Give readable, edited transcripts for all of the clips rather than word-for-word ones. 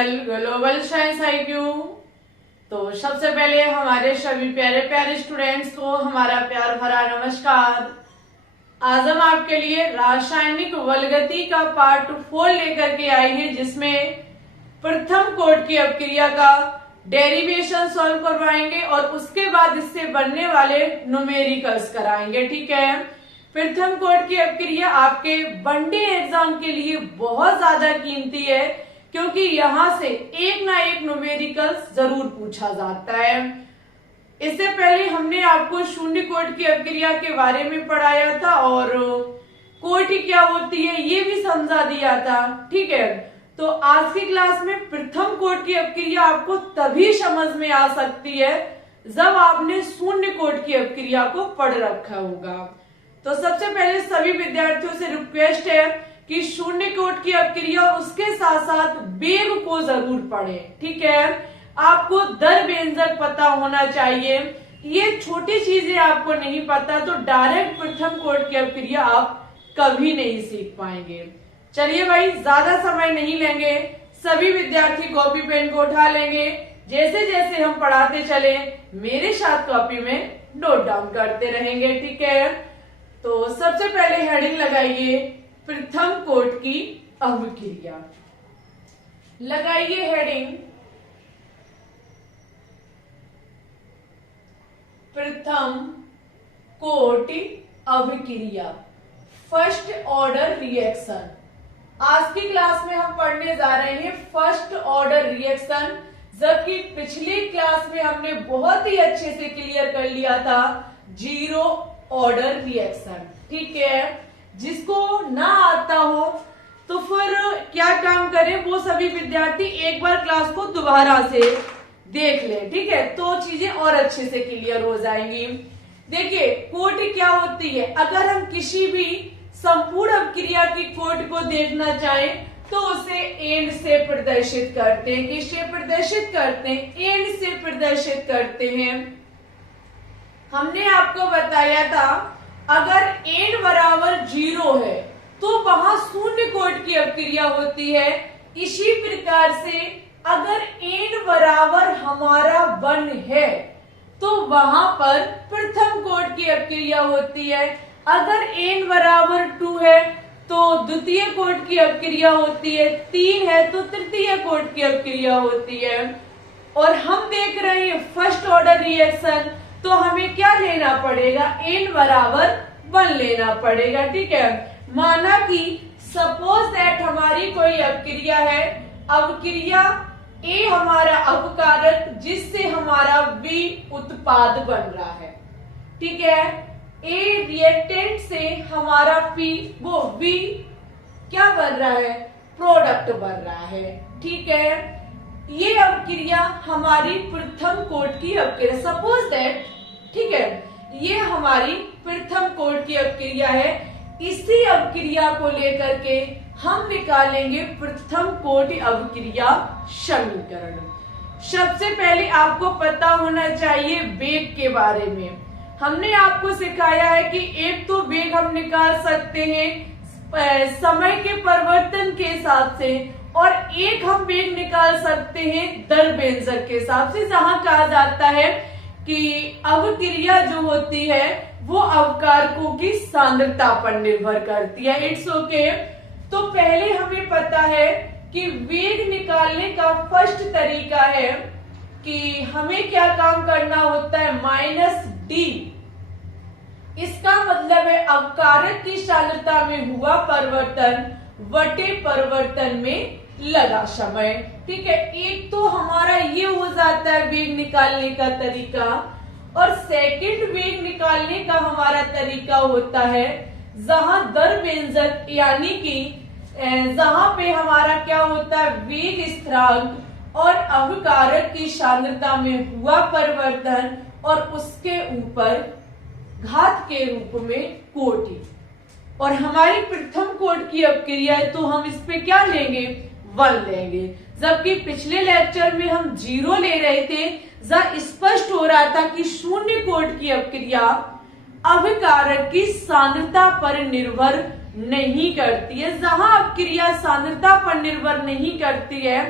Channel global science IQ। तो सबसे पहले हमारे सभी प्यारे प्यारे स्टूडेंट्स को हमारा प्यार भरा नमस्कार। आज हम आपके लिए रासायनिक वलगति का पार्ट 4 लेकर के आए हैं, जिसमें प्रथम कोट की अपक्रिया का डेरिवेशन सॉल्व करवाएंगे और उसके बाद इससे बनने वाले न्यूमेरिकल्स कराएंगे। ठीक है, प्रथम कोट की अपक्रिया आपके वनडे एग्जाम के लिए बहुत ज्यादा कीमती है, क्योंकि यहाँ से एक ना एक न्यूमेरिकल्स जरूर पूछा जाता है। इससे पहले हमने आपको शून्य कोट की अपक्रिया के बारे में पढ़ाया था और कोटि क्या होती है ये भी समझा दिया था। ठीक है, तो आज की क्लास में प्रथम कोट की अपक्रिया आपको तभी समझ में आ सकती है जब आपने शून्य कोट की अपक्रिया को पढ़ रखा होगा। तो सबसे पहले सभी विद्यार्थियों से रिक्वेस्ट है कि शून्य कोट की अपक्रिया उसके साथ साथ वेग को जरूर पढ़ें। ठीक है, आपको दर व्यंजक पता होना चाहिए। ये छोटी चीजें आपको नहीं पता तो डायरेक्ट प्रथम कोट की अपक्रिया आप कभी नहीं सीख पाएंगे। चलिए भाई, ज्यादा समय नहीं लेंगे, सभी विद्यार्थी कॉपी पेन को उठा लेंगे। जैसे जैसे हम पढ़ाते चले मेरे साथ कॉपी में नोट डाउन करते रहेंगे। ठीक है, तो सबसे पहले हेडिंग लगाइए प्रथम कोट की अपक्रिया। लगाइए हेडिंग प्रथम कोट अपक्रिया, फर्स्ट ऑर्डर रिएक्शन। आज की क्लास में हम पढ़ने जा रहे हैं फर्स्ट ऑर्डर रिएक्शन, जबकि पिछली क्लास में हमने बहुत ही अच्छे से क्लियर कर लिया था जीरो ऑर्डर रिएक्शन। ठीक है, जिसको ना आता हो तो फिर क्या काम करें, वो सभी विद्यार्थी एक बार क्लास को दोबारा से देख ले। ठीक है, तो चीजें और अच्छे से क्लियर हो जाएंगी। देखिए, कोटि क्या होती है, अगर हम किसी भी संपूर्ण अपक्रिया की कोटि को देखना चाहें तो उसे एंड से प्रदर्शित करते हैं। किससे प्रदर्शित करते हैं? एंड से प्रदर्शित करते हैं। हमने आपको बताया था अगर एंड बराबर 0 है तो वहां शून्य कोट की अपक्रिया होती है। इसी प्रकार से अगर एंड बराबर हमारा 1 है तो वहां पर प्रथम कोट की अपक्रिया होती है। अगर एंड बराबर 2 है तो द्वितीय कोट की अपक्रिया होती है। 3 है तो तृतीय कोट की अपक्रिया होती है। और हम देख रहे हैं फर्स्ट ऑर्डर रिएक्शन, तो हमें क्या लेना पड़ेगा? एन बराबर 1 लेना पड़ेगा। ठीक है, माना कि सपोज दैट हमारी कोई अपक्रिया है, अपक्रिया ए हमारा अपकारक जिससे हमारा बी उत्पाद बन रहा है। ठीक है, ए रिएक्टेंट से हमारा पी, वो बी क्या बन रहा है? प्रोडक्ट बन रहा है। ठीक है, ये अपक्रिया हमारी प्रथम कोट की अपक्रिया, सपोज दैट, ठीक है, ये हमारी प्रथम कोट की अपक्रिया है। इसी अपक्रिया को लेकर के हम निकालेंगे प्रथम कोट अपक्रिया समीकरण। सबसे पहले आपको पता होना चाहिए वेग के बारे में। हमने आपको सिखाया है कि एक तो वेग हम निकाल सकते हैं समय के परिवर्तन के हिसाब से, और एक हम वेग निकाल सकते हैं दर व्यंजक के हिसाब से, जहां कहा जाता है कि अपक्रिया जो होती है वो अवकारकों की सांद्रता पर निर्भर करती है। It's okay. तो पहले हमें पता है कि वेग निकालने का फर्स्ट तरीका है कि हमें क्या काम करना होता है? -d। इसका मतलब है अवकारक की सांद्रता में हुआ परिवर्तन वटे परिवर्तन में लगा समय। ठीक है, एक तो हमारा ये हो जाता है वेग निकालने का तरीका, और सेकंड वेग निकालने का हमारा तरीका होता है जहां दर व्यंजक यानी कि जहां पे हमारा क्या होता है वेग स्थिरांक और अवकारक की सांद्रता में हुआ परिवर्तन और उसके ऊपर घात के रूप में कोटि। और हमारी प्रथम कोट की अपक्रिया है तो हम इस पे क्या लेंगे? 1 लेंगे। जबकि पिछले लेक्चर में हम 0 ले रहे थे, जहां स्पष्ट हो रहा था कि शून्य कोट की अपक्रिया अभिकारक की सांद्रता पर निर्भर नहीं करती है। जहां अपक्रिया सांद्रता पर निर्भर नहीं करती है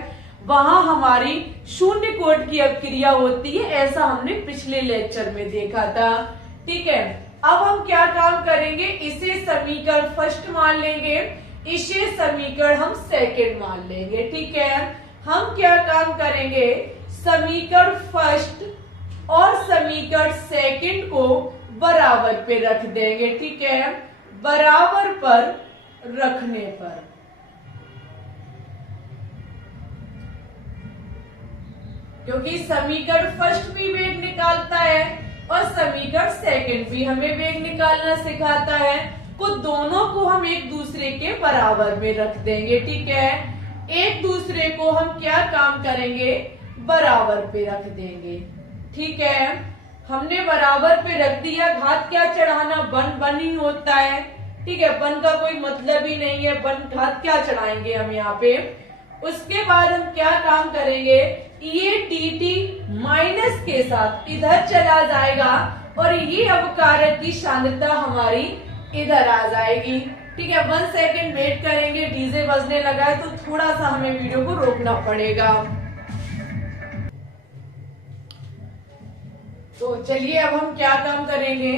वहां हमारी शून्य कोट की अवक्रिया होती है, ऐसा हमने पिछले लेक्चर में देखा था। ठीक है, अब हम क्या काम करेंगे, इसे समीकरण फर्स्ट मान लेंगे, इसे समीकरण हम सेकंड मान लेंगे। ठीक है, हम क्या काम करेंगे, समीकरण फर्स्ट और समीकरण सेकंड को बराबर पे रख देंगे। ठीक है, बराबर पर रखने पर क्योंकि समीकरण फर्स्ट भी वेग निकालता है और समीकरण सेकंड भी हमें वेग निकालना सिखाता है, तो दोनों को हम एक दूसरे के बराबर में रख देंगे। ठीक है, एक दूसरे को हम क्या काम करेंगे, बराबर पे रख देंगे। ठीक है, हमने बराबर पे रख दिया, घात क्या चढ़ाना, वन ही होता है। ठीक है, वन का कोई मतलब ही नहीं है, वन घात क्या चढ़ाएंगे हम यहाँ पे। उसके बाद हम क्या काम करेंगे, ये dt माइनस के साथ इधर चला जाएगा और ये अवकारक की सांद्रता हमारी इधर आ जाएगी। ठीक है, 1 सेकेंड वेट करेंगे, डीजे बजने लगा है तो थोड़ा सा हमें वीडियो को रोकना पड़ेगा। तो चलिए अब हम क्या काम करेंगे,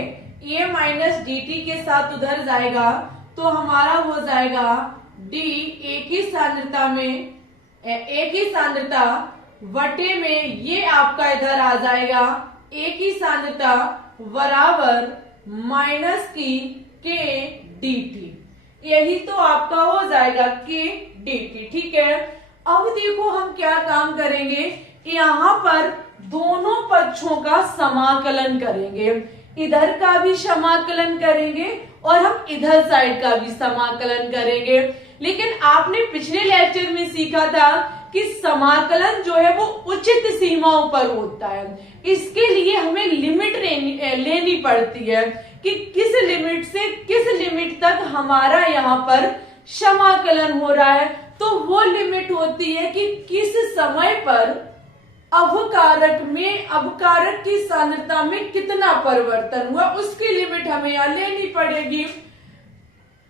ये माइनस dt के साथ उधर जाएगा तो हमारा हो जाएगा d एक ही सांद्रता वटे में ये आपका इधर आ जाएगा एक ही सांद्रता बराबर माइनस की k dt, यही तो आपका हो जाएगा k dt। ठीक है, अब देखो हम क्या काम करेंगे, यहाँ पर दोनों पक्षों का समाकलन करेंगे, इधर का भी समाकलन करेंगे और हम इधर साइड का भी समाकलन करेंगे। लेकिन आपने पिछले लेक्चर में सीखा था कि समाकलन जो है वो उचित सीमाओं पर होता है, इसके लिए हमें लिमिट लेनी पड़ती है कि किस लिमिट से किस लिमिट तक हमारा यहाँ पर समाकलन हो रहा है। तो वो लिमिट होती है कि किस समय पर अवकारक की सांद्रता में कितना परिवर्तन हुआ, उसकी लिमिट हमें यहाँ लेनी पड़ेगी।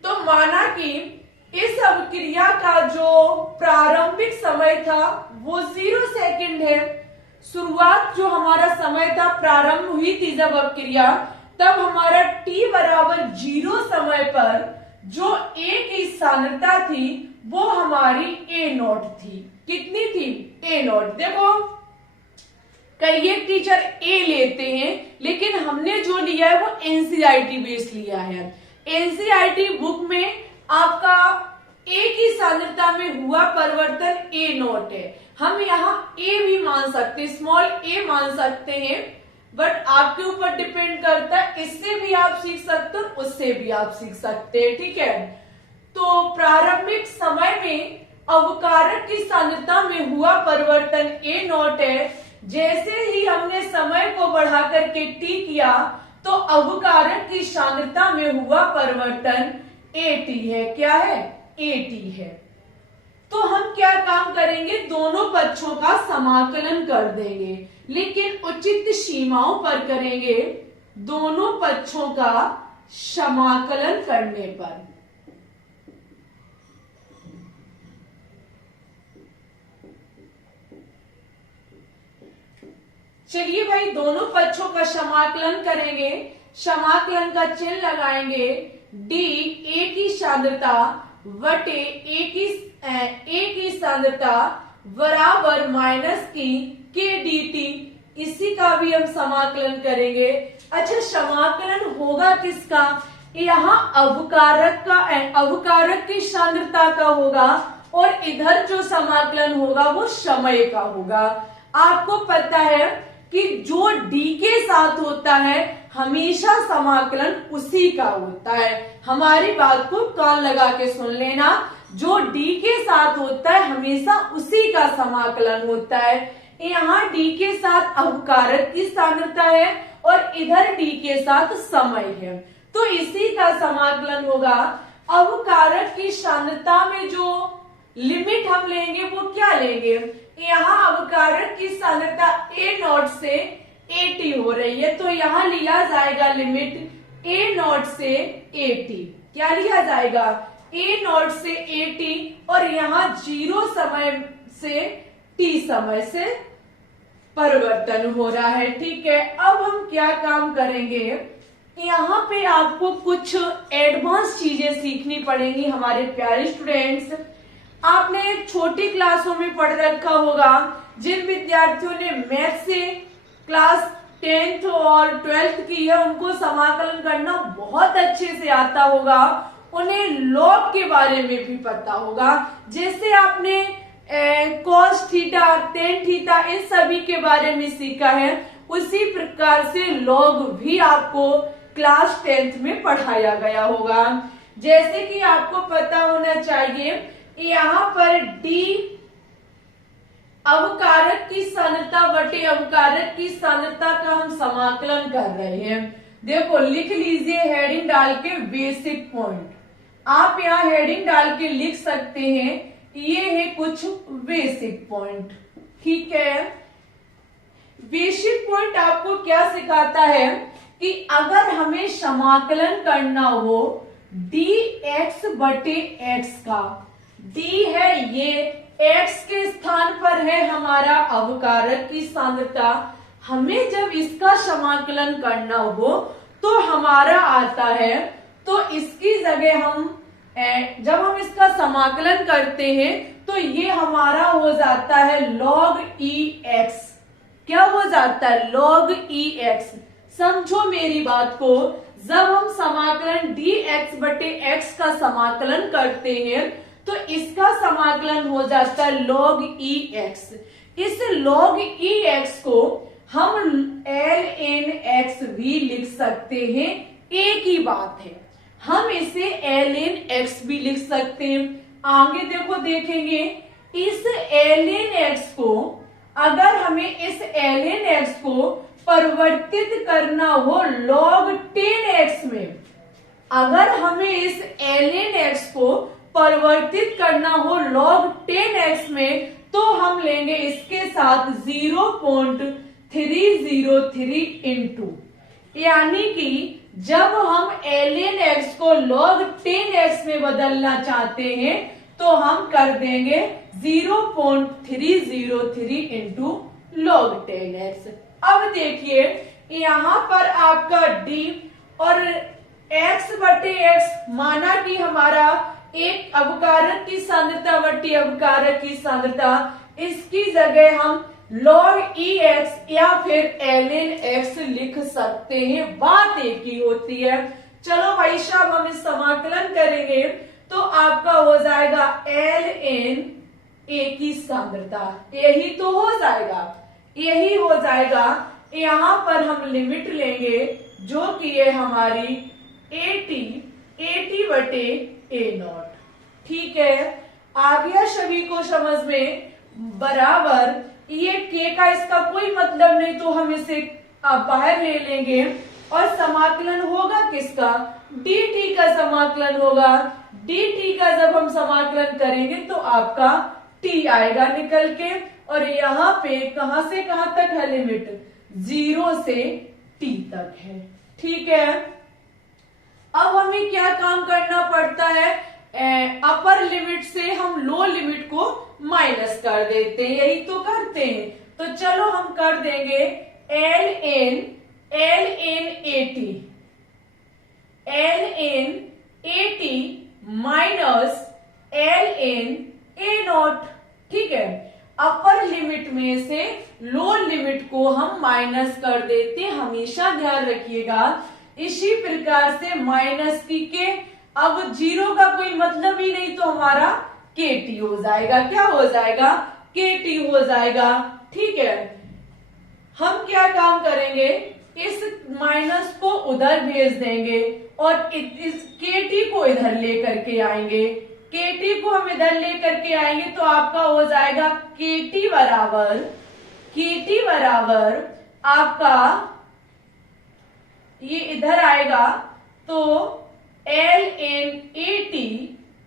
तो माना कि इस अवक्रिया का जो प्रारंभिक समय था वो 0 सेकंड है, शुरुआत जो हमारा समय था, प्रारंभ हुई थी जब अवक्रिया, तब हमारा t बराबर 0 समय पर जो A की सांद्रता थी वो हमारी A0 थी। कितनी थी, A0। देखो कई एक टीचर A लेते हैं, लेकिन हमने जो लिया है वो एनसीईआरटी बेस लिया है। एनसीईआरटी बुक में आपका A की सांद्रता में हुआ परिवर्तन A0 है, हम यहाँ A भी मान सकते हैं, स्मॉल a मान सकते हैं, बट आपके ऊपर डिपेंड करता है, इससे भी आप सीख सकते हो, उससे भी आप सीख सकते हैं। ठीक है, तो प्रारंभिक समय में अवकारक की सांद्रता में हुआ परिवर्तन A0 है। जैसे ही हमने समय को बढ़ा करके t किया तो अवकारक की सांद्रता में हुआ परिवर्तन AT है। क्या है, AT है। तो हम क्या काम करेंगे, दोनों पक्षों का समाकलन कर देंगे, लेकिन उचित सीमाओं पर करेंगे, दोनों पक्षों का समाकलन करने पर। चलिए भाई, दोनों पक्षों का समाकलन करेंगे, समाकलन का चिन्ह लगाएंगे, d A की सांद्रता वटे A की सांद्रता बराबर माइनस की k dt, इसी का भी हम समाकलन करेंगे। अच्छा, समाकलन होगा किसका, यहाँ अवकारक की सांद्रता का होगा और इधर जो समाकलन होगा वो समय का होगा। आपको पता है कि जो d के साथ होता है हमेशा समाकलन उसी का होता है। हमारी बात को कान लगा के सुन लेना, जो d के साथ होता है हमेशा उसी का समाकलन होता है। यहाँ d के साथ अवकारक की सांद्रता है और इधर d के साथ समय है, तो इसी का समाकलन होगा। अवकारक की सांद्रता में जो लिमिट हम लेंगे वो क्या लेंगे, यहाँ अवकारक की सांद्रता A0 से AT हो रही है, तो यहाँ लिया जाएगा लिमिट A0 से AT। क्या लिया जाएगा, A0 से AT, और यहाँ 0 समय से t t समय से परिवर्तन हो रहा है। ठीक है, अब हम क्या काम करेंगे, यहाँ पे आपको कुछ एडवांस चीजें सीखनी पड़ेंगी हमारे प्यारे स्टूडेंट्स। आपने छोटी क्लासों में पढ़ रखा होगा, जिन विद्यार्थियों ने मैथ से क्लास 10th और 12th की है उनको समाकलन करना बहुत अच्छे से आता होगा, उन्हें लॉग के बारे में भी पता होगा। जैसे आपने cos theta, tan theta in सभी के बारे में सीखा है, उसी प्रकार से लॉग भी आपको क्लास 10th में पढ़ाया गया होगा। जैसे कि आपको पता होना चाहिए, यहाँ पर डी अवकारक की सांद्रता बटे अवकारक की सांद्रता का हम समाकलन कर रहे हैं। देखो लिख लीजिए हेडिंग डाल के बेसिक पॉइंट, आप यहाँ हेडिंग डाल के लिख सकते हैं, ये है कुछ बेसिक पॉइंट। ठीक है, बेसिक पॉइंट आपको क्या सिखाता है कि अगर हमें समाकलन करना हो dx बटे x का, d है ये, x के स्थान पर है हमारा अवकारक की सांद्रता, हमें जब इसका समाकलन करना हो तो हमारा आता है, तो इसकी जगह हम जब हम इसका समाकलन करते हैं तो ये हमारा हो जाता है log ex। क्या हो जाता है? log ex। समझो मेरी बात को, जब हम समाकलन dx बटे x का समाकलन करते हैं तो इसका समाकलन हो जाता है log ex। इस log ex को हम ln x भी लिख सकते हैं, एक ही बात है, हम इसे ln x भी लिख सकते हैं। आगे देखो देखेंगे, इस ln x को अगर हमें इस ln x को परिवर्तित करना हो log 10x में, अगर हमें इस ln x को परिवर्तित करना हो log 10x में, तो हम लेंगे इसके साथ 0.303 इंटू, यानी कि जब हम ln x को log 10x में बदलना चाहते हैं तो हम कर देंगे 0.303 इंटू log 10x। अब देखिए यहाँ पर आपका d और x बटे x माना कि हमारा एक अवकारक की सांद्रता बटी अवकारक की सांद्रता, इसकी जगह हम log ex या फिर ln x लिख सकते हैं, बात एक ही होती है। चलो भाई साहब हम इस समाकलन करेंगे तो आपका हो जाएगा ln a की सांद्रता, यही तो हो जाएगा, यही हो जाएगा। यहाँ पर हम लिमिट लेंगे जो कि है हमारी 80 बटे a0। ठीक है, आ गया सभी को समझ में? बराबर ये k का इसका कोई मतलब नहीं, तो हम इसे बाहर ले लेंगे और समाकलन होगा किसका? dt का समाकलन होगा। dt का जब हम समाकलन करेंगे तो आपका t आएगा निकल के, और यहाँ पे कहां से कहां तक है लिमिट? 0 से t तक है। ठीक है, अब हमें क्या काम करना पड़ता है? अपर लिमिट से हम लो लिमिट को माइनस कर देते हैं, यही तो करते हैं। तो चलो हम कर देंगे ln 80 माइनस ln a0। ठीक है, अपर लिमिट में से लो लिमिट को हम माइनस कर देते, हमेशा ध्यान रखिएगा। इसी प्रकार से माइनस की के, अब 0 का कोई मतलब ही नहीं, तो हमारा kt हो जाएगा। क्या हो जाएगा? kt हो जाएगा। ठीक है, हम क्या काम करेंगे? इस माइनस को उधर भेज देंगे और इस kt को इधर लेकर के आएंगे। kt को हम इधर लेकर के आएंगे तो आपका हो जाएगा kt बराबर आपका ये इधर आएगा तो ln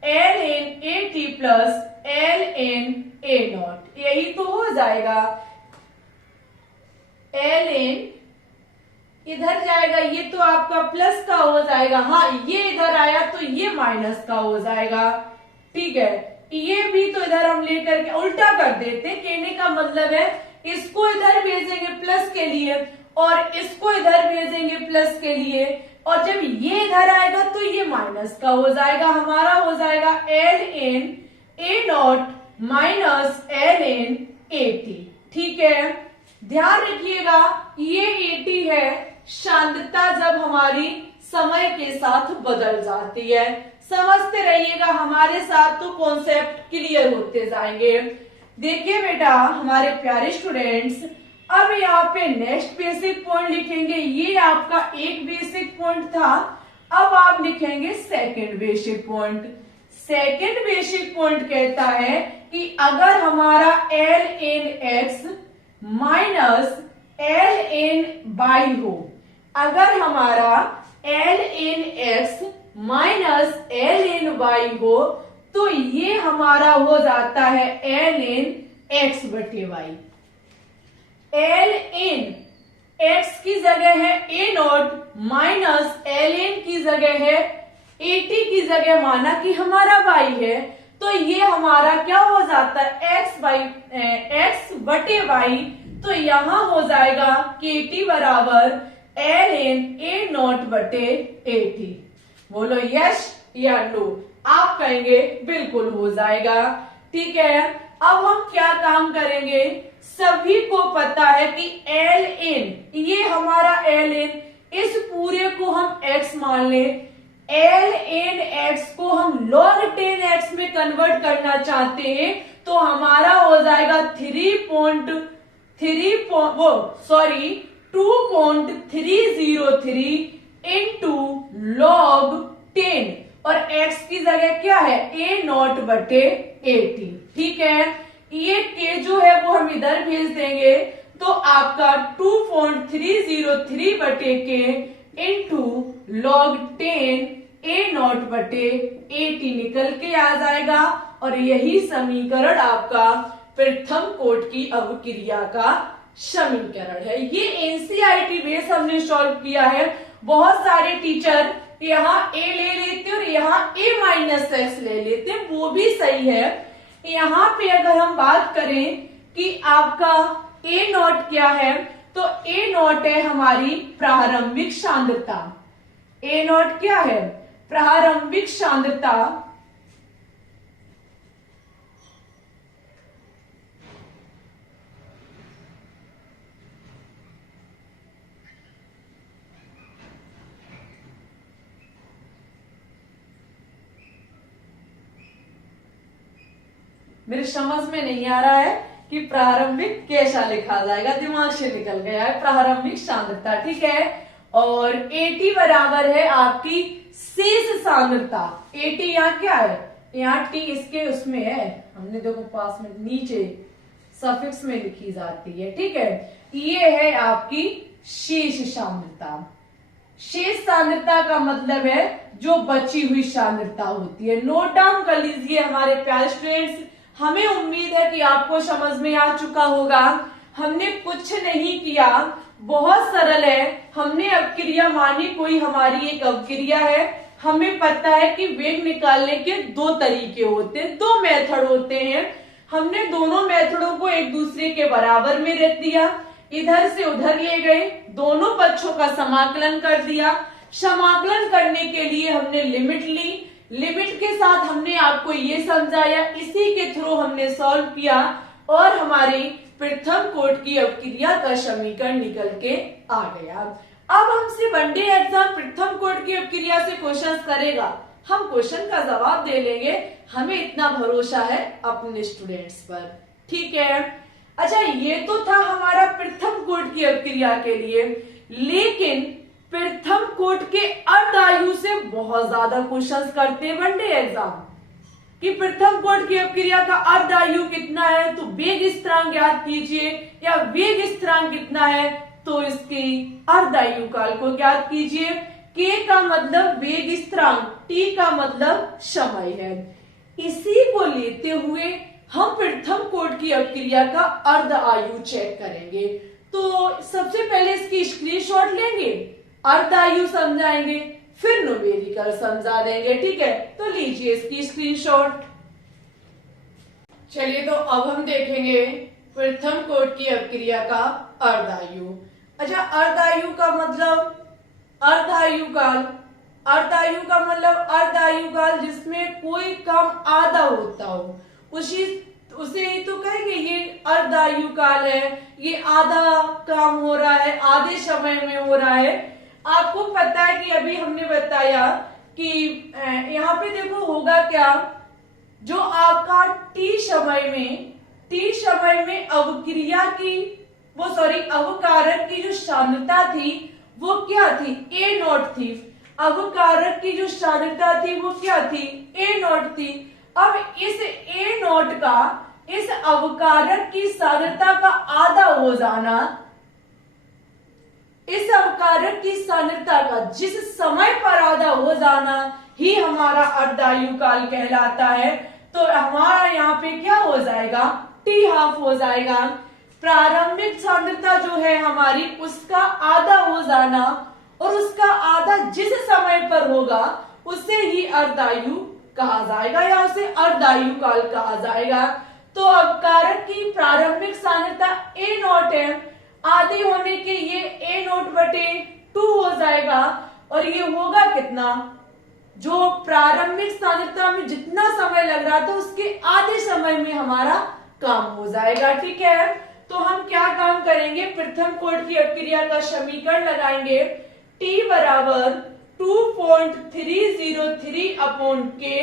80 प्लस ln a0, यही तो हो जाएगा। ln इधर जाएगा, ये तो आपका प्लस का हो जाएगा, हाँ ये इधर आया तो ये माइनस का हो जाएगा। ठीक है, ये भी तो इधर हम लेकर के उल्टा कर देते हैं। कहने का मतलब है इसको इधर भेजेंगे प्लस के लिए और इसको इधर भेजेंगे प्लस के लिए, और जब ये इधर आएगा तो ये माइनस का हो जाएगा, हमारा हो जाएगा ln a0 minus ln at। ठीक है, ध्यान रखिएगा ये at है सांद्रता जब हमारी समय के साथ बदल जाती है। समझते रहिएगा हमारे साथ, तो कॉन्सेप्ट क्लियर होते जाएंगे। देखिए बेटा हमारे प्यारे स्टूडेंट्स, अब यहाँ पे नेक्स्ट बेसिक पॉइंट लिखेंगे। ये आपका एक बेसिक पॉइंट था, अब आप लिखेंगे second basic point. Second basic point कहता है कि अगर हमारा ln x minus ln y हो, अगर हमारा ln x minus ln y हो तो ये हमारा हो जाता है ln x बटे y। ln x की जगह है a0 माइनस ln की जगह है at की जगह माना कि हमारा y है, तो ये हमारा क्या हो जाता है x बटे y। तो यहां हो जाएगा kt बराबर ln a0 बटे at। बोलो यस या नो, आप कहेंगे बिल्कुल हो जाएगा। ठीक है, अब हम क्या काम करेंगे, सभी को पता है कि ln, ये हमारा ln, इस पूरे को हम x मान लें, ln x को हम log 10x में कन्वर्ट करना चाहते हैं तो हमारा हो जाएगा 2.303 इंटू log 10, और x की जगह क्या है a0 बटे 80। ठीक है, ये k जो है वो हम इधर भेज देंगे, तो आपका 2.303 बटे k इंटू log 10 a0 बटे 80 निकल के आ जाएगा, और यही समीकरण आपका प्रथम कोटि की अवक्रिया का समीकरण है। ये एनसीईआरटी बेस हमने सॉल्व किया है। बहुत सारे टीचर यहाँ a ले लेते और यहाँ a माइनस एक्स ले लेते, वो भी सही है। यहाँ पे अगर हम बात करें कि आपका a0 क्या है, तो a0 है हमारी प्रारंभिक सांद्रता। a0 क्या है, प्रारंभिक सांद्रता। मेरे समझ में नहीं आ रहा है कि प्रारंभिक कैसा लिखा जाएगा, दिमाग से निकल गया है, प्रारंभिक सांद्रता। ठीक है, और AT बराबर है आपकी शेष सांद्रता। AT यहाँ क्या है, यहाँ T इसके उसमें है, हमने देखो पास में नीचे सफिक्स में लिखी जाती है। ठीक है, ये है आपकी शेष सांद्रता। शेष सांद्रता का मतलब है जो बची हुई सांद्रता होती है। नोट डाउन कर लीजिए हमारे प्यारे स्टूडेंट्स। हमें उम्मीद है कि आपको समझ में आ चुका होगा। हमने कुछ नहीं किया, बहुत सरल है। हमने अवक्रिया मानी, कोई हमारी एक अवक्रिया है, हमें पता है कि वेग निकालने के दो तरीके होते हैं, दो मेथड होते हैं। हमने दोनों मेथडों को एक दूसरे के बराबर में रख दिया, इधर से उधर ले गए, दोनों पक्षों का समाकलन कर दिया। समाकलन करने के लिए हमने लिमिट ली, लिमिट के साथ हमने आपको ये समझाया, इसी के थ्रू हमने सॉल्व किया और हमारी प्रथम कोटि की अवक्रिया का समीकरण निकल के आ गया। अब हमसे वनडे एग्जाम प्रथम कोटि की अवक्रिया से क्वेश्चन करेगा, हम क्वेश्चन का जवाब दे लेंगे, हमें इतना भरोसा है अपने स्टूडेंट्स पर। ठीक है, अच्छा ये तो था हमारा प्रथम कोटि की अवक्रिया के लिए, लेकिन प्रथम कोटि के अर्धायु से बहुत ज्यादा क्वेश्चंस करते हैं वनडे एग्जाम कि प्रथम कोटि की अवक्रिया का अर्धायु कितना है, तो वेग स्थिरांक ज्ञात कीजिए, या वेग स्थिरांक कितना है तो इसकी अर्धायु काल को ज्ञात कीजिए। k का मतलब वेग स्थिरांक, t का मतलब समय है। इसी को लेते हुए हम प्रथम कोटि की अवक्रिया का अर्ध आयु चेक करेंगे। तो सबसे पहले इसकी स्क्रीनशॉट लेंगे, अर्धायु समझाएंगे, फिर न्यूमेरिकल समझा देंगे। ठीक है, तो लीजिए इसकी स्क्रीनशॉट। चलिए तो अब हम देखेंगे प्रथम कोटि की अपक्रिया का अर्धायु। अच्छा, अर्धायु का मतलब अर्धायु काल, अर्धायु का मतलब अर्धायु काल जिसमें कोई काम आधा होता हो, उसे ही तो कहेंगे ये अर्धायु काल है, ये आधा काम हो रहा है, आधे समय में हो रहा है। आपको पता है कि अभी हमने बताया कि यहाँ पे देखो होगा क्या, जो आपका टी समय में अवक्रिया की अवकारक की जो सांद्रता थी वो क्या थी, ए नॉट थी। अवकारक की जो सांद्रता थी वो क्या थी, ए नॉट थी। अब इस ए नॉट का इस अवकारक की सांद्रता का आधा हो जाना, इस अवकारक की सांद्रता का जिस समय पर आधा हो जाना ही हमारा अर्धायु काल कहलाता है। तो हमारा यहाँ पे क्या हो जाएगा, टी हाफ हो जाएगा। प्रारंभिक सांद्रता जो है हमारी उसका आधा हो जाना और उसका आधा जिस समय पर होगा उसे ही अर्धायु कहा जाएगा या उसे अर्धायु काल कहा जाएगा। तो अवकारक की प्रारंभिक सांद्रता ए नॉट है, आधी होने के ये ए नॉट बटे 2 हो जाएगा और ये होगा कितना, जो प्रारंभिक सांद्रता में जितना समय लग रहा था उसके आधे समय में हमारा काम हो जाएगा। ठीक है, तो हम क्या काम करेंगे, प्रथम कोटि की अपक्रिया का समीकरण लगाएंगे। T बराबर 2.303 अपॉन के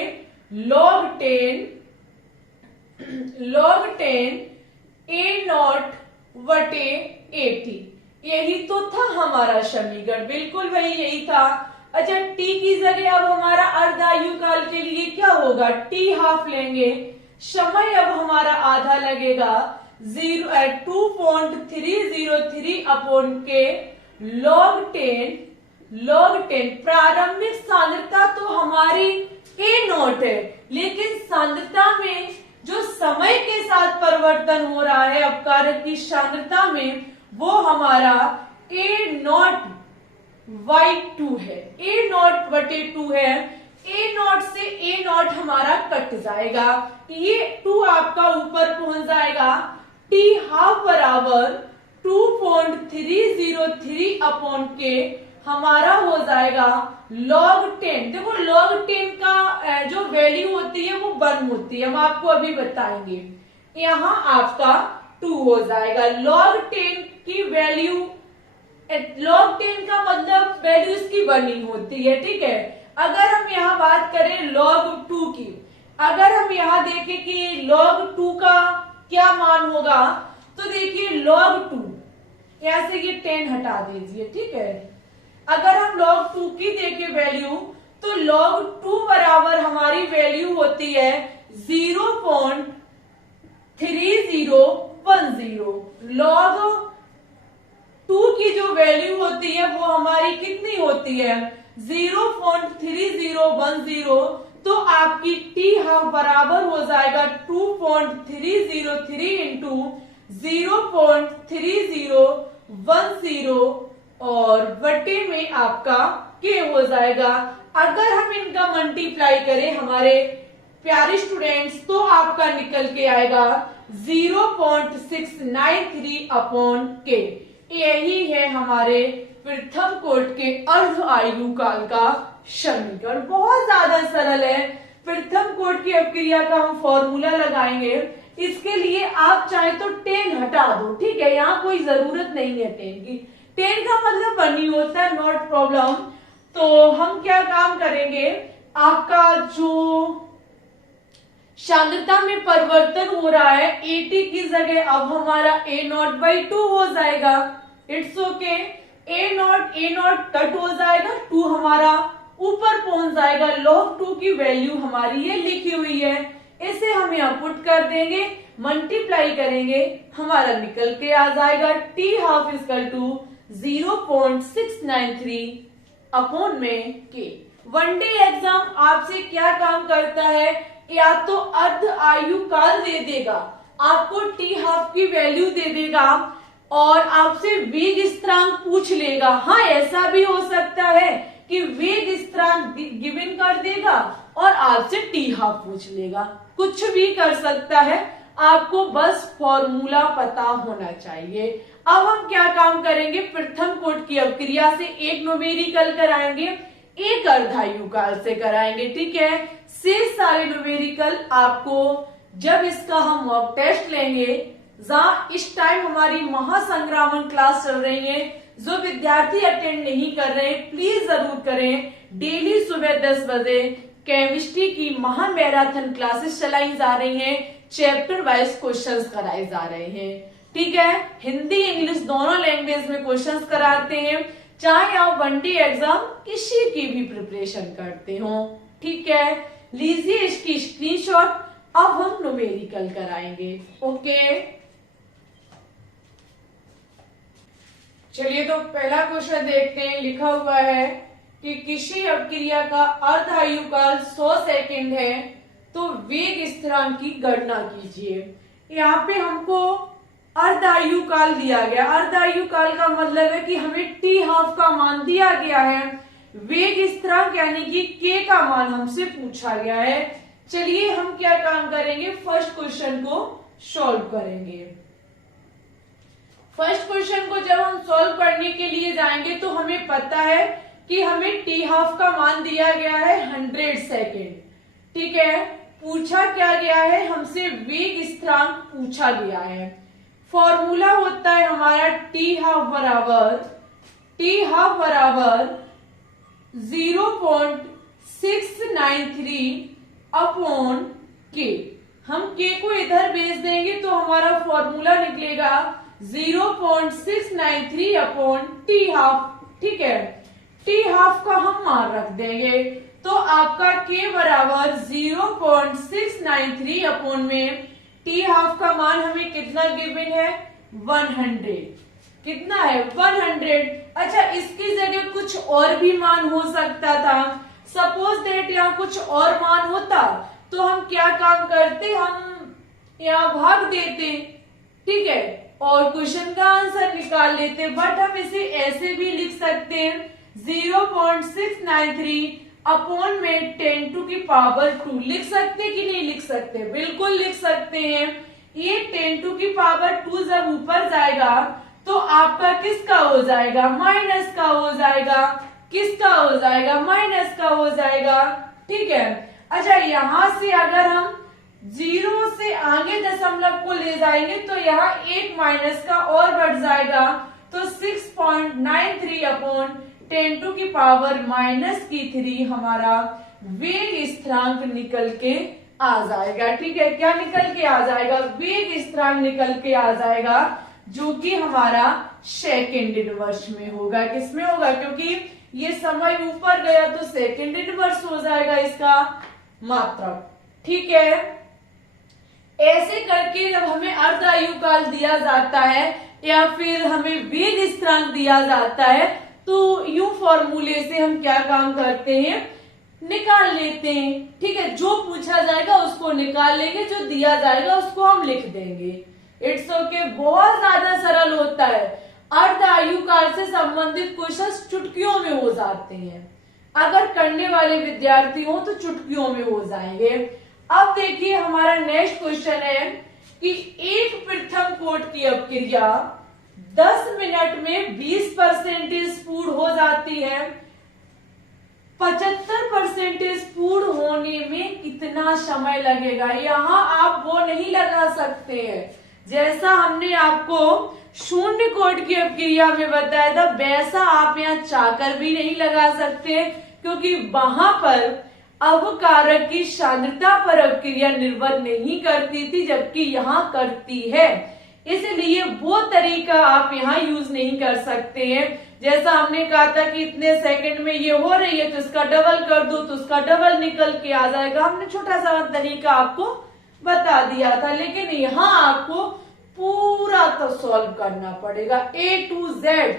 log 10 ए नॉट बटे 80। यही तो था हमारा समीकरण, बिल्कुल वही यही था। अच्छा, t की जगह अब हमारा अर्धायु काल के लिए क्या होगा, t हाफ लेंगे, समय अब हमारा आधा लगेगा 2.303 अपॉन के log 10 प्रारंभिक सांद्रता तो हमारी ए नॉट है, लेकिन सांद्रता में जो समय के साथ परिवर्तन हो रहा है अपकारक की सांद्रता में वो हमारा ए नॉट बाई 2 है, ए नॉट बटे 2 है। ए नॉट से ए नॉट हमारा कट जाएगा, ये 2 आपका ऊपर पहुंच जाएगा। टी हाफ बराबर 2.303 अपॉन के हमारा हो जाएगा log 10। देखो log 10 का जो वैल्यू होती है वो 1 होती है, हम आपको अभी बताएंगे। यहाँ आपका 2 हो जाएगा। log 10 की वैल्यू, log 10 का मतलब वैल्यू इसकी 1 ही होती है। ठीक है, अगर हम यहाँ बात करें log 2 की, अगर हम यहाँ देखें कि log 2 का क्या मान होगा, तो देखिए log 2 यहाँ से ये 10 हटा दीजिए। ठीक है, अगर हम log 2 की देखें वैल्यू, तो log 2 बराबर हमारी वैल्यू होती है 0.3010। log 2 की जो वैल्यू होती है वो हमारी कितनी होती है, 0.3010। तो आपकी टी हाफ बराबर हो जाएगा 2.303 इंटू 0.3010 और बटे में आपका के हो जाएगा। अगर हम इनका मल्टीप्लाई करें हमारे प्यारे स्टूडेंट्स, तो आपका निकल के आएगा 0.693 अपॉन के। यही है हमारे प्रथम कोटि के अर्ध आयु काल का समीकरण। बहुत ज्यादा सरल है। प्रथम कोटि की अपक्रिया का हम फॉर्मूला लगाएंगे, इसके लिए आप चाहे तो 10 हटा दो। ठीक है, यहाँ कोई जरूरत नहीं है 10 की, 10 का मतलब 1 ही होता है, नॉट प्रॉब्लम। तो हम क्या काम करेंगे, आपका जो सांद्रता में परिवर्तन हो रहा है 80 की जगह अब हमारा ए नॉट बाई 2 हो जाएगा। It's okay, A not cut हो जाएगा, 2 हमारा ऊपर पहुंच जाएगा। log 2 की वैल्यू हमारी ये लिखी हुई है, इसे हम यहाँ पुट कर देंगे, मल्टीप्लाई करेंगे, हमारा निकल के आ जाएगा t half equal to 0.693 upon में के। वनडे एग्जाम आपसे क्या काम करता है, या तो अर्ध आयु काल दे देगा, आपको टी हाफ की वैल्यू दे देगा और आपसे वेग स्थिरांक पूछ लेगा। हाँ, ऐसा भी हो सकता है कि वेग स्थिरांक गिवन कर देगा और आपसे टी हाफ पूछ लेगा, कुछ भी कर सकता है। आपको बस फॉर्मूला पता होना चाहिए। अब हम क्या काम करेंगे, प्रथम कोटि की अवक्रिया से एक न्यूमेरिकल कराएंगे, एक अर्धायु काल से कराएंगे, ठीक है। शेष सारे न्यूमेरिकल आपको जब इसका हम मॉक टेस्ट लेंगे, जहां इस टाइम हमारी महासंग्रामन क्लास चल रही है, जो विद्यार्थी अटेंड नहीं कर रहे हैं प्लीज जरूर करें। डेली सुबह 10 बजे केमिस्ट्री की महा मैराथन क्लासेस चलाई जा रही हैं, चैप्टर वाइज क्वेश्चंस कराए जा रहे हैं, ठीक है। हिंदी इंग्लिश दोनों लैंग्वेज में क्वेश्चंस कराते हैं, चाहे आप वनडे एग्जाम किसी की भी प्रिपरेशन करते हो, ठीक है। लीजिए इसकी स्क्रीनशॉट। अब हम न्यूमेरिकल कराएंगे, ओके। चलिए तो पहला क्वेश्चन देखते हैं। लिखा हुआ है कि किसी अवक्रिया का अर्धायु काल 100 सेकेंड है तो वेग स्थिरांक की गणना कीजिए। यहाँ पे हमको अर्धायु काल दिया गया। अर्धायु काल का मतलब है कि हमें टी हाफ का मान दिया गया है, वेग स्थिरांक यानी कि के का मान हमसे पूछा गया है। चलिए हम क्या काम करेंगे, फर्स्ट क्वेश्चन को सॉल्व करेंगे। फर्स्ट क्वेश्चन को जब हम सॉल्व करने के लिए जाएंगे तो हमें पता है कि हमें टी हाफ का मान दिया गया है 100 सेकेंड, ठीक है। पूछा क्या गया है हमसे, वेग स्थिरांक पूछा गया है। फॉर्मूला होता है हमारा टी हाफ बराबर 0.693 अपॉन के। हम के को इधर भेज देंगे तो हमारा फॉर्मूला निकलेगा 0.693 अपॉन टी हाफ, ठीक है। टी हाफ का हम मान रख देंगे तो आपका के बराबर 0.693 अपॉन में टी हाफ का मान हमें कितना गिवन है, 100। कितना है, 100। अच्छा, इसकी जगह कुछ और भी मान हो सकता था। सपोज दैट यहाँ कुछ और मान होता तो हम क्या काम करते, हम यहाँ भाग देते, ठीक है, और क्वेश्चन का आंसर निकाल लेते। बट हम इसे ऐसे भी लिख सकते हैं 0.693 अपॉन में 10 टू की पावर 2। लिख सकते कि नहीं लिख सकते, बिल्कुल लिख सकते हैं। ये 10 टू की पावर 2 जब ऊपर जाएगा तो आपका किसका हो जाएगा, माइनस का हो जाएगा। किसका हो जाएगा, माइनस का हो जाएगा, ठीक है। अच्छा, यहां से अगर हम 0 से आगे दशमलव को ले जाएंगे तो यहाँ एक माइनस का और बढ़ जाएगा, तो 6.93 अपॉन 10 टू की पावर -3 हमारा वेग स्थिरांक निकल के आ जाएगा, ठीक है। क्या निकल के आ जाएगा, वेग स्थिरांक निकल के आ जाएगा, जो कि हमारा सेकेंड इनवर्स में होगा। किसमें होगा, क्योंकि ये समय ऊपर गया तो सेकेंड इनवर्स हो जाएगा इसका मात्रक, ठीक है। ऐसे करके जब हमें अर्धायु काल दिया जाता है या फिर हमें वेग स्थिरांक दिया जाता है तो यू फॉर्मूले से हम क्या काम करते हैं, निकाल लेते हैं, ठीक है। जो पूछा जाएगा उसको निकाल लेंगे, जो दिया जाएगा उसको हम लिख देंगे। इट्स ओके, बहुत ज्यादा सरल होता है। अर्धायु काल से संबंधित क्वेश्चन चुटकियों में हो जाते हैं, अगर करने वाले विद्यार्थी हो तो चुटकियों में हो जाएंगे। अब देखिए हमारा नेक्स्ट क्वेश्चन है कि एक प्रथम कोटि की अपक्रिया 10 मिनट में 20% पूर्ण हो जाती है, 75% पूर्ण होने में कितना समय लगेगा। यहाँ आप वो नहीं लगा सकते हैं, जैसा हमने आपको शून्य कोटि की अपक्रिया में बताया था वैसा आप यहाँ चाकर भी नहीं लगा सकते, क्योंकि वहां पर अवकारक की सांद्रता पर अपक्रिया निर्भर नहीं करती थी, जबकि यहाँ करती है। इसलिए वो तरीका आप यहाँ यूज नहीं कर सकते हैं। जैसा हमने कहा था कि इतने सेकंड में ये हो रही है तो इसका डबल कर दो तो उसका डबल निकल के आ जाएगा। हमने छोटा सा तरीका आपको बता दिया था, लेकिन यहाँ आपको पूरा तो सॉल्व करना पड़ेगा, A to Z।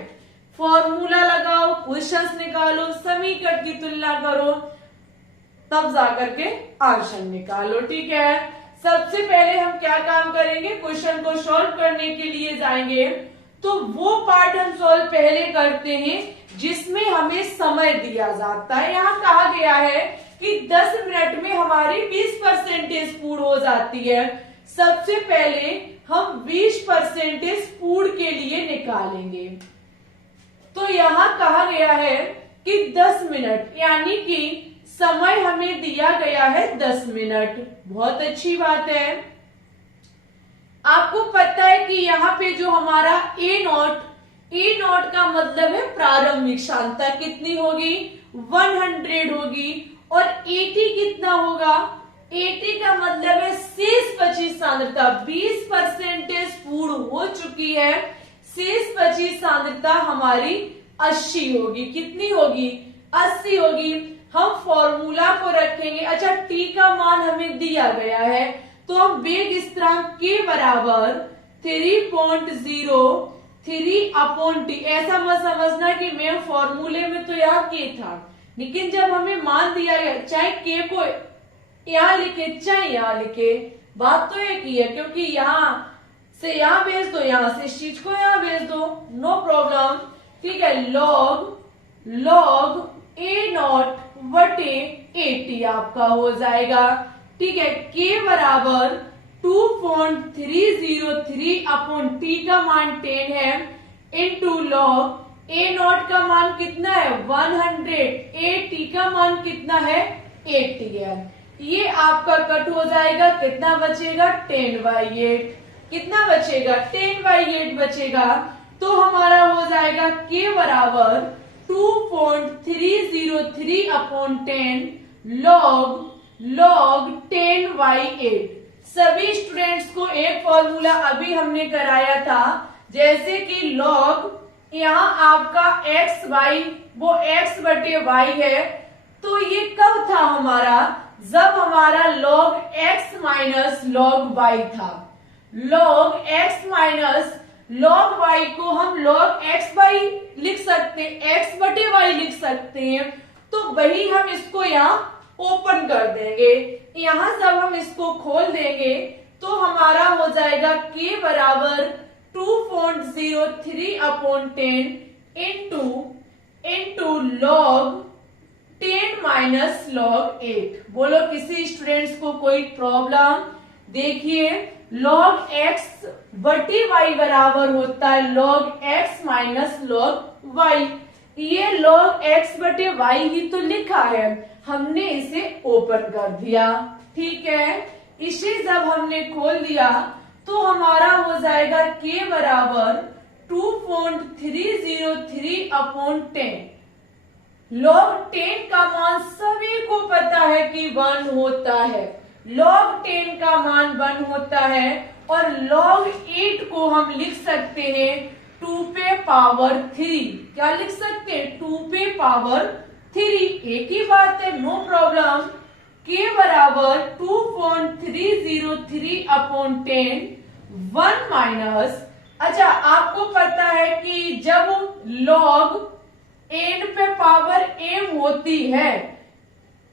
फॉर्मूला लगाओ, क्वेश्चंस निकालो, समीकरण की तुलना करो, तब जाकर के आंसर निकालो, ठीक है। सबसे पहले हम क्या काम करेंगे, क्वेश्चन को सॉल्व करने के लिए जाएंगे तो वो पार्ट हम सॉल्व पहले करते हैं जिसमें हमें समय दिया जाता है। यहाँ कहा गया है कि 10 मिनट में हमारी 20% पूर्ण हो जाती है, सबसे पहले हम 20% पूर्ण के लिए निकालेंगे। तो यहां कहा गया है कि 10 मिनट, यानी कि समय हमें दिया गया है 10 मिनट। बहुत अच्छी बात है। आपको पता है कि यहाँ पे जो हमारा ए नॉट का मतलब है प्रारंभिक सांद्रता कितनी होगी, 100 होगी। और 80 कितना होगा, 80 का मतलब है शेष बची सांद्रता, 20% पूर्ण हो चुकी है, शेष बची सांद्रता हमारी 80 होगी। कितनी होगी, 80 होगी। हम फॉर्मूला को रखेंगे। अच्छा, टी का मान हमें दिया गया है, तो हम वेग स्थिरांक के बराबर 3.03/T, ऐसा मत समझना कि मैं फॉर्मूले में तो यहाँ के था, लेकिन जब हमें मान दिया गया, चाहे के को यहाँ लिखे चाहे यहाँ लिखे, बात तो एक ही है, क्योंकि यहाँ से यहाँ भेज दो, यहाँ से इस चीज को यहाँ भेज दो, नो प्रॉब्लम। ठीक है, लॉग ए नॉट बटे 80 आपका हो जाएगा। ठीक है, के बराबर 2.303/T का मान 10 है, इंटू लॉग ए नॉट का मान कितना है 100, टी का मान कितना है 80 है। ये आपका कट हो जाएगा, कितना बचेगा 10/8। कितना बचेगा 10/8 बचेगा। तो हमारा हो जाएगा के बराबर 2.303/10 log 10/8। सभी स्टूडेंट्स को एक फॉर्मूला अभी हमने कराया था, जैसे कि लॉग यहाँ आपका x y, वो x बटे y है, तो ये कब था हमारा, जब हमारा log x minus log y था। log x minus log y को हम log x y लिख सकते हैं, x बटे y लिख सकते हैं। तो वही हम इसको यहाँ ओपन कर देंगे। यहां जब हम इसको खोल देंगे तो हमारा हो जाएगा के बराबर 2.03/10 इंटू लॉग 10 माइनस log 8। बोलो किसी स्टूडेंट्स को कोई प्रॉब्लम? देखिए, log x बटे y बराबर होता है log x minus log y। ये log x बटे y ही तो लिखा है, हमने इसे ओपन कर दिया। ठीक है, इसे जब हमने खोल दिया तो हमारा हो जाएगा के बराबर 2.303/10। log 10 का मान सभी को पता है कि 1 होता है, log 10 का मान 1 होता है। और log 8 को हम लिख सकते हैं 2⁻3। क्या लिख सकते हैं 2⁻3, एक ही बात है, नो प्रॉब्लम। के बराबर 2.303/10 1 माइनस, अच्छा आपको पता है कि जब log n पे पावर m होती है,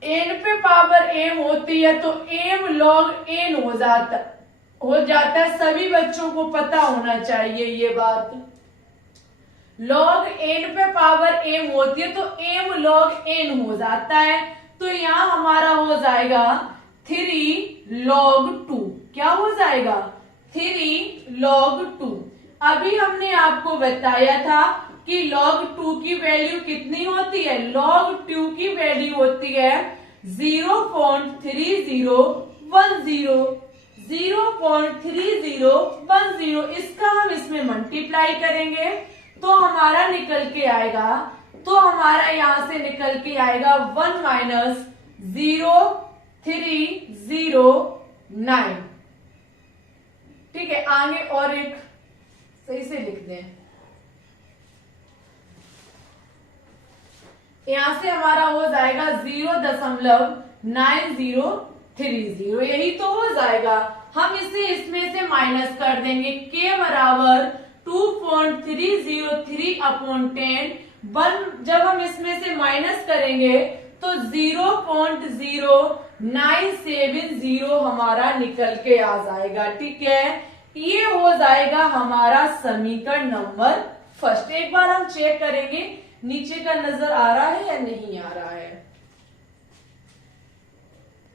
n पे पावर m होती है तो m log n हो जाता है। सभी बच्चों को पता होना चाहिए ये बात। log n पे पावर m होती है तो m log n हो जाता है। तो यहाँ हमारा हो जाएगा 3 log 2। क्या हो जाएगा 3 log 2। अभी हमने आपको बताया था कि log 2 की वैल्यू कितनी होती है, log 2 की वैल्यू होती है 0.3010। इसका हम इसमें मल्टीप्लाई करेंगे तो हमारा निकल के आएगा, तो हमारा यहां से निकल के आएगा 1 माइनस 0309। ठीक है, आगे और एक सही से लिख दें। यहां से हमारा हो जाएगा 0.9030, यही तो हो जाएगा। हम इसे इसमें से माइनस कर देंगे, के बराबर 2.303/10 जब हम इसमें से माइनस करेंगे तो 0.0970 हमारा निकल के आ जाएगा। ठीक है, ये हो जाएगा हमारा समीकरण नंबर फर्स्ट। एक बार हम चेक करेंगे नीचे का नजर आ रहा है या नहीं आ रहा है।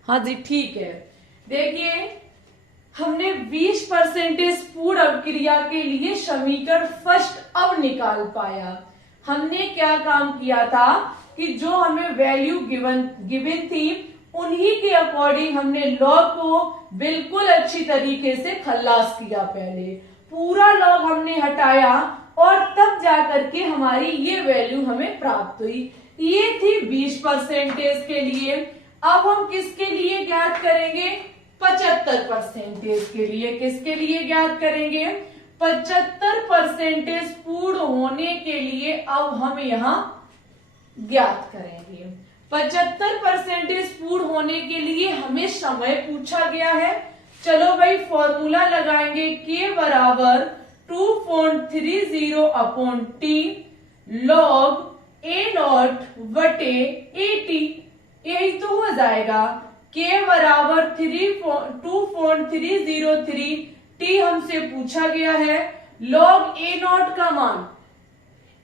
हाँ जी, ठीक है। देखिए हमने 20% पूर्ण अवक्रिया के लिए समीकरण फर्स्ट अब निकाल पाया। हमने क्या काम किया था कि जो हमें वैल्यू गिवन थी उन्हीं के अकॉर्डिंग हमने लॉग को बिल्कुल अच्छी तरीके से खल्लास किया। पहले पूरा लॉग हमने हटाया और तब जाकर के हमारी ये वैल्यू हमें प्राप्त हुई। ये थी 20% के लिए। अब हम किसके लिए ज्ञात करेंगे? 75% के लिए। किसके लिए ज्ञात करेंगे? 75% पूर्ण होने के लिए अब हम यहां ज्ञात करेंगे। 75% पूर्ण होने के लिए हमें समय पूछा गया है। चलो भाई फॉर्मूला लगाएंगे, k बराबर 2.30 अपॉन टी लॉग a0 बटे at। यही तो हो जाएगा। k बराबर 2.303 टी हमसे पूछा गया है। लॉग a0 का मान,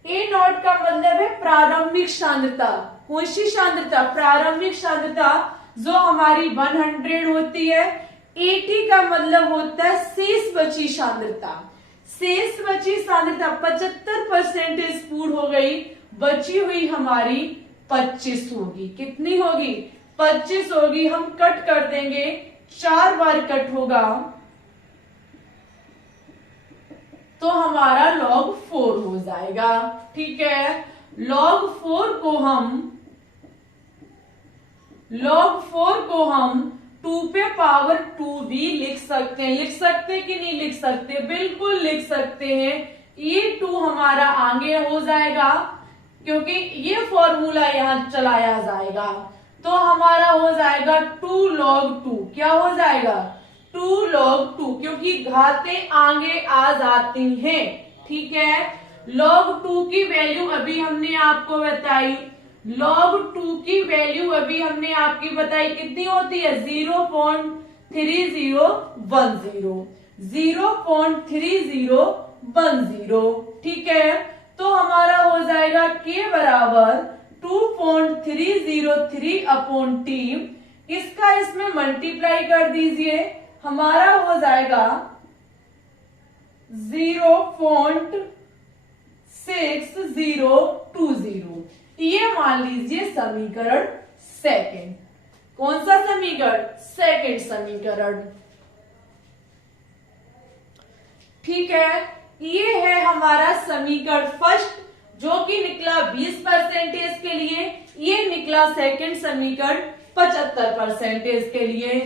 a0 का मतलब है प्रारंभिक सांद्रता। कौन सी सांद्रता? प्रारंभिक सांद्रता जो हमारी 100 होती है। at का मतलब होता है शेष बची सांद्रता। शेष बची सांद्रता 75% पूर्ण हो गई, बची हुई हमारी 25 होगी। कितनी होगी? 25 होगी। हम कट कर देंगे, 4 बार कट होगा तो हमारा log 4 हो जाएगा। ठीक है, log 4 को हम 2 पे पावर 2 भी लिख सकते हैं। लिख सकते कि नहीं लिख सकते? बिल्कुल लिख सकते हैं। ये 2 हमारा आगे हो जाएगा क्योंकि ये फॉर्मूला यहां चलाया जाएगा, तो हमारा हो जाएगा 2 log 2। क्या हो जाएगा? 2 log 2, क्योंकि घातें आगे आ जाती हैं। ठीक है, log 2 की वैल्यू अभी हमने आपको बताई। log 2 की वैल्यू अभी हमने आपकी बताई कितनी होती है? 0.3010। 0.3010। ठीक है, तो हमारा हो जाएगा k बराबर 2.303 अपॉन टी। इसका इसमें मल्टीप्लाई कर दीजिए, हमारा हो जाएगा 0.6020। ये मान लीजिए समीकरण सेकंड। कौन सा समीकरण? सेकंड समीकरण। ठीक है, ये है हमारा समीकरण फर्स्ट जो कि निकला 20% के लिए। ये निकला सेकंड समीकरण 75% के लिए।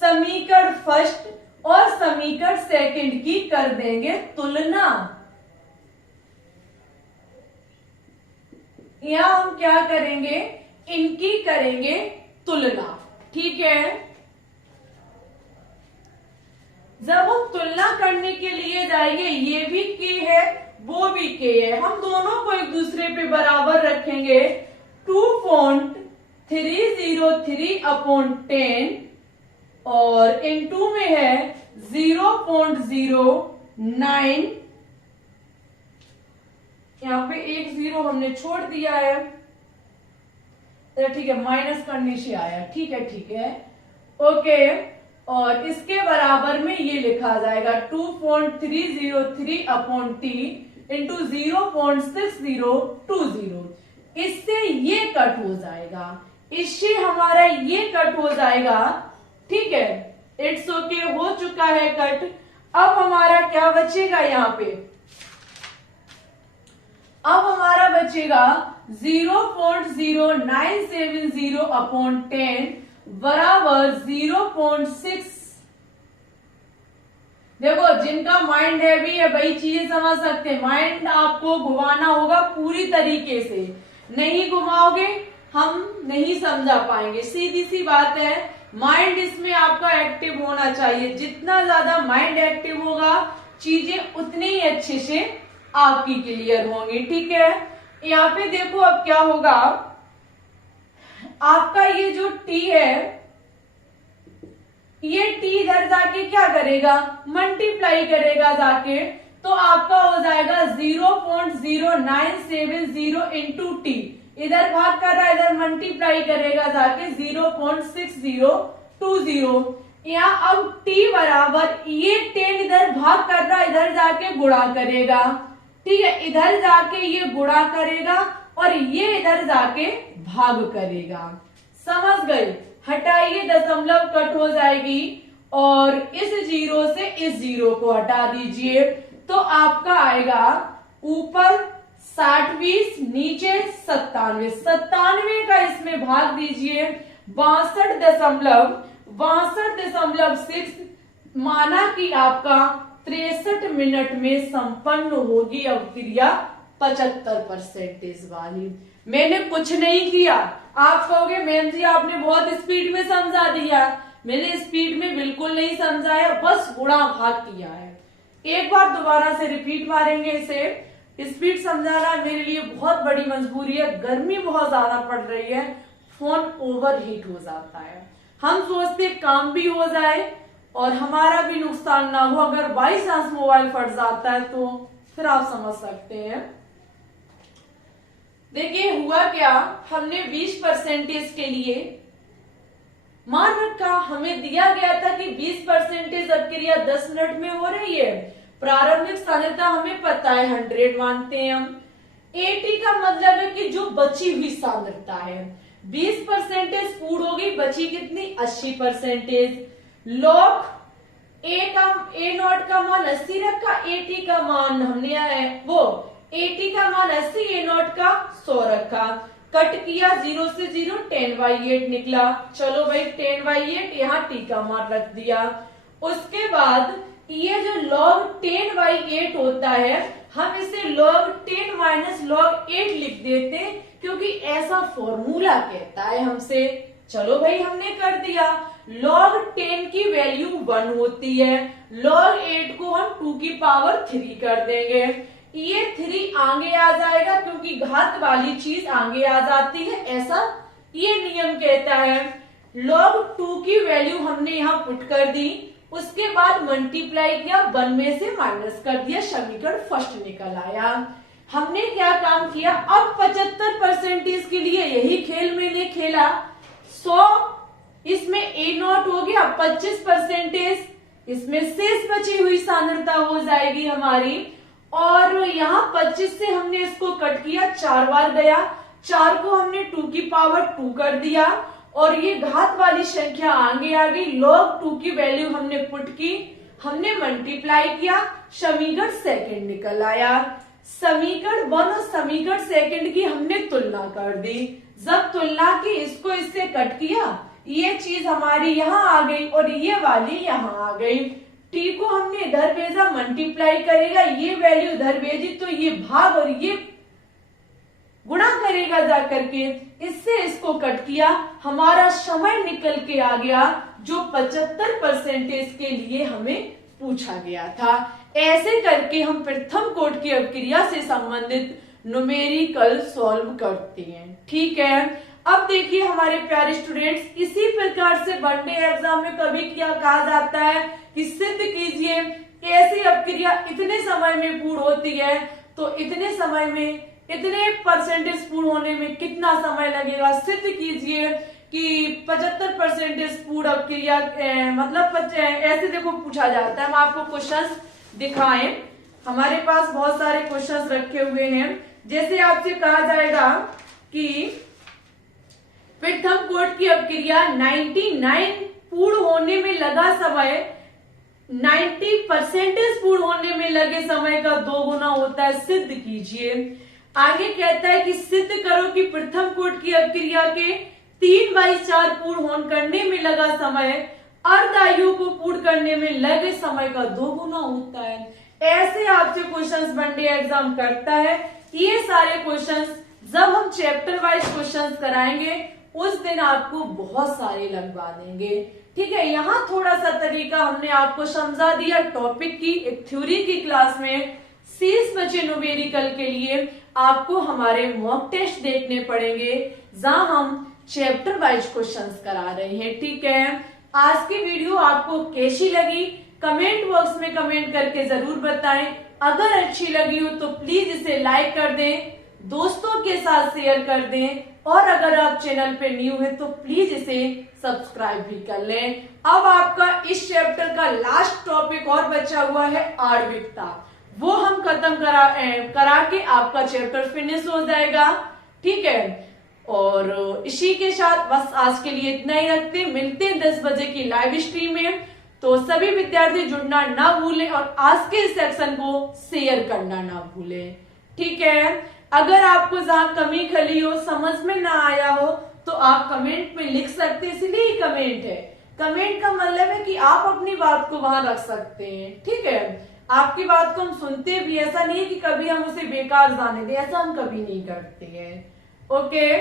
समीकरण फर्स्ट और समीकरण सेकंड की कर देंगे तुलना। यहां हम क्या करेंगे? इनकी करेंगे तुलना। ठीक है, जब हम तुलना करने के लिए जाएंगे, ये भी k है वो भी k है, हम दोनों को एक दूसरे पे बराबर रखेंगे। 2.303 अपॉन 10 और इनटू में है 0.09। यहाँ पे एक 0 हमने छोड़ दिया है, तो ठीक है, माइनस करने से आया। ठीक है, ठीक है, ओके। और इसके बराबर में ये लिखा जाएगा 2.303 अपॉन टी इंटू 0.6020। इससे ये कट हो जाएगा, इससे हमारा ये कट हो जाएगा। ठीक है, इट्स ओके, हो चुका है कट। अब हमारा क्या बचेगा? यहाँ पे अब हमारा बचेगा 0.0970 अपॉन 10 बराबर 0.6। देखो, जिनका माइंड हैवी है भाई चीजें समझ सकते हैं। माइंड आपको घुमाना होगा पूरी तरीके से, नहीं घुमाओगे हम नहीं समझा पाएंगे। सीधी सी बात है, माइंड इसमें आपका एक्टिव होना चाहिए। जितना ज्यादा माइंड एक्टिव होगा चीजें उतनी ही अच्छे से आपकी क्लियर होंगी। ठीक है, यहाँ पे देखो अब क्या होगा। आपका ये जो टी है, ये टी इधर जाके क्या करेगा? मल्टीप्लाई करेगा जाके, तो आपका हो जाएगा 0.0970 इंटू टी। इधर भाग कर रहा है, इधर मल्टीप्लाई करेगा जाके 0.6020। यहाँ अब t बराबर ये 10 इधर भाग कर रहा, इधर जाके गुणा करेगा, ठीक है, इधर जाके ये गुणा करेगा और ये इधर जाके भाग करेगा। समझ गए? हटाइए, दशमलव कट हो जाएगी और इस जीरो से इस जीरो को हटा दीजिए तो आपका आएगा ऊपर 60 20, नीचे 97, 97 का इसमें भाग दीजिए 62.6 माना कि आपका 63 मिनट में संपन्न होगी अवक्रिया 75% वाली। मैंने कुछ नहीं किया। आप कहोगे मैम जी आपने बहुत स्पीड में समझा दिया। मैंने स्पीड में बिल्कुल नहीं समझाया, बस गुणा भाग किया है। एक बार दोबारा से रिपीट मारेंगे इसे। स्पीड समझाना मेरे लिए बहुत बड़ी मजबूरी है, गर्मी बहुत ज्यादा पड़ रही है, फोन ओवरहीट हो जाता है। हम सोचते काम भी हो जाए और हमारा भी नुकसान ना हो, अगर बाई चांस मोबाइल फट जाता है तो फिर आप समझ सकते हैं। देखिए हुआ क्या, हमने 20% के लिए मान रखा, हमें दिया गया था कि 20% अवक्रिया 10 मिनट में हो रही है। प्रारंभिक सांद्रता हमें पता है 100 मानते हैं हम। 80 का मतलब है कि जो बची हुई सांद्रता है, 20% पूर्ण हो गई, बची कितनी 80%। लॉग ए नॉट का मान 80 रखा, 80 का मान हमने 80 का मान 80, ए नॉट का 100 रखा, कट किया 0 से 0, 10/8 निकला। चलो भाई 10/8 यहाँ टी का मान रख दिया। उसके बाद ये जो log 10/8 होता है, हम इसे log 10 माइनस log 8 लिख देते क्योंकि ऐसा फॉर्मूला कहता है हमसे। चलो भाई हमने कर दिया। log 10 की वैल्यू 1 होती है, log 8 को हम 2 की पावर 3 कर देंगे। ये 3 आगे आ जाएगा क्योंकि घात वाली चीज आगे आ जाती है, ऐसा ये नियम कहता है। log 2 की वैल्यू हमने यहाँ पुट कर दी, उसके बाद मल्टीप्लाई किया, 1 में से माइनस कर दिया, समीकरण फर्स्ट निकल आया। हमने क्या काम किया, अब 75% के लिए यही खेल मैंने खेला। 100 इसमें ए नॉट हो गया, 25% इसमें शेष बची हुई सांद्रता हो जाएगी हमारी। और यहाँ 25 से हमने इसको कट किया, 4 बार गया, 4 को हमने 2 की पावर 2 कर दिया और ये घात वाली संख्या आगे आ गई। log 2 की वैल्यू हमने पुट की, हमने मल्टीप्लाई किया, समीकरण सेकंड निकल आया। समीकरण 1 और समीकरण सेकंड की हमने तुलना कर दी। जब तुलना की, इसको इससे कट किया, ये चीज हमारी यहाँ आ गई और ये वाली यहाँ आ गई। टी को हमने इधर भेजा, मल्टीप्लाई करेगा, ये वैल्यू इधर भेजी तो ये भाग और ये गुणा करेगा जाकर के, इससे इसको कट किया, हमारा समय निकल के आ गया जो 75% के लिए हमें पूछा गया था। ऐसे करके हम प्रथम कोटि की अवक्रिया से संबंधित न्यूमेरिकल सॉल्व करते हैं। ठीक है, अब देखिए हमारे प्यारे स्टूडेंट्स, इसी प्रकार से वनडे एग्जाम में कभी क्या कहा जाता है कि सिद्ध कीजिए ऐसी अवक्रिया इतने समय में पूर्ण होती है, तो इतने समय में इतने परसेंटेज पूर्ण होने में कितना समय लगेगा। सिद्ध कीजिए कि 75% पूर्ण अवक्रिया, मतलब ऐसे देखो पूछा जाता है। हम आपको क्वेश्चंस दिखाएं, हमारे पास बहुत सारे क्वेश्चंस रखे हुए हैं। जैसे आपसे कहा जाएगा कि प्रथम कोटि की अवक्रिया 99 पूर्ण होने में लगा समय 90% पूर्ण होने में लगे समय का 2 गुना होता है, सिद्ध कीजिए। आगे कहता है कि सिद्ध करो कि प्रथम कोटि की अवक्रिया के 3/4 पूर्ण करने में लगा समय अर्ध आयु को पूर्ण करने में लगे समय का 2 गुना होता है। ऐसे आपसे क्वेश्चंस वनडे एग्जाम करता है। ये सारे क्वेश्चंस जब हम चैप्टर वाइज क्वेश्चंस कराएंगे उस दिन आपको बहुत सारे लगवा देंगे। ठीक है, यहाँ थोड़ा सा तरीका हमने आपको समझा दिया टॉपिक की, एक थ्योरी की क्लास में। शेष बचे न्यूमेरिकल के लिए आपको हमारे मॉक टेस्ट देखने पड़ेंगे जहां हम चैप्टर वाइज क्वेश्चंस करा रहे हैं। ठीक है, आज की वीडियो आपको कैसी लगी कमेंट बॉक्स में कमेंट करके जरूर बताएं। अगर अच्छी लगी हो तो प्लीज इसे लाइक कर दें, दोस्तों के साथ शेयर कर दें और अगर आप चैनल पे न्यू है तो प्लीज इसे सब्सक्राइब भी कर लें। अब आपका इस चैप्टर का लास्ट टॉपिक और बचा हुआ है आणविकता, वो हम खत्म करा के आपका चैप्टर फिनिश हो जाएगा। ठीक है, और इसी के साथ बस आज के लिए इतना ही रखते, मिलते हैं 10 बजे की लाइव स्ट्रीम में। तो सभी विद्यार्थी जुड़ना ना भूलें और आज के सेक्शन को शेयर करना ना भूलें। ठीक है, अगर आपको जहां कमी खली हो, समझ में ना आया हो, तो आप कमेंट में लिख सकते हैं, इसलिए कमेंट है। कमेंट का मतलब है कि आप अपनी बात को वहां रख सकते हैं। ठीक है, आपकी बात को हम सुनते भी, ऐसा नहीं है कि कभी हम उसे बेकार जाने दें, ऐसा हम कभी नहीं करते हैं। ओके,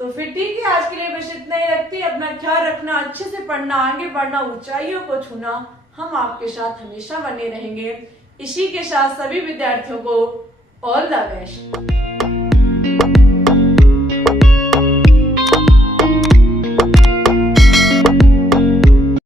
तो फिर ठीक है, आज के लिए बस इतना ही रखते हैं। अपना ख्याल रखना, अच्छे से पढ़ना, आगे बढ़ना, ऊंचाइयों को छूना, हम आपके साथ हमेशा बने रहेंगे। इसी के साथ सभी विद्यार्थियों को ऑल द बेस्ट।